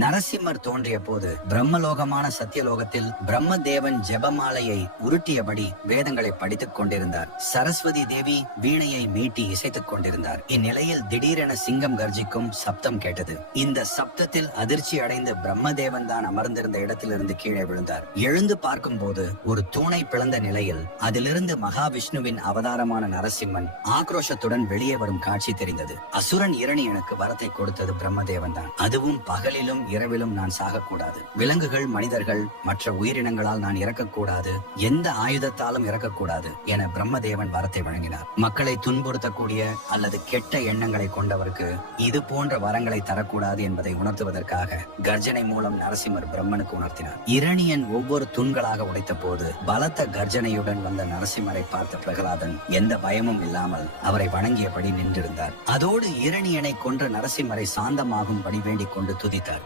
நரசிம்மர் தோன்றிய போது பிரம்மலோகமான சத்தியலோகத்தில் பிரம்மதேவன் ஜெபமாலையை உருட்டியபடி வேதங்களை படித்துக் கொண்டிருந்தார். சரஸ்வதி தேவி வீணையை மீட்டி இசைத்துக் கொண்டிருந்தார். இந்நிலையில் திடீரென சிங்கம் கர்ஜிக்கும் சப்தம் கேட்டது. இந்த சப்தத்தில் அதிர்ச்சி அடைந்த பிரம்மதேவன் தான் அமர்ந்திருந்த இடத்திலிருந்து கீழே விழுந்தார். எழுந்து பார்க்கும் போது ஒரு தூணை பிளந்த நிலையில் அதிலிருந்து மகாவிஷ்ணுவின் அவதாரமான நரசிம்மன் ஆக்ரோஷத்துடன் வெளியே வரும் காட்சி தெரிந்தது. அசுரன் இரணியனுக்கு வரத்தை கொடுத்தது பிரம்மதேவன் தான். அதுவும் பகலிலும் இரவிலும் நான் சாகக்கூடாது, விலங்குகள் மனிதர்கள் மற்ற உயிரினங்களால் நான் இறக்கக்கூடாது, எந்த ஆயுதத்தாலும் இறக்கக்கூடாது என பிரம்மதேவன் வரத்தை வழங்கினார். மக்களை துன்புறுத்தக்கூடிய அல்லது கெட்ட எண்ணங்களை கொண்டவருக்கு இது போன்ற வரங்களை தரக்கூடாது என்பதை உணர்த்துவதற்காக கர்ஜனை மூலம் நரசிம்மர் பிரம்மனுக்கு உணர்த்தினார். இரணியன் ஒவ்வொரு தூண்களாக உடைத்த போது பலத்த கர்ஜனையுடன் வந்த நரசிம்மரை பார்த்த பிரகலாதன் எந்த பயமும் இல்லாமல் அவரை வணங்கியபடி நின்றிருந்தார். அதோடு இரணியனை கொன்ற நரசிம்மரை சாந்தமாகும்படி வேண்டிக் கொண்டு துதித்தார்.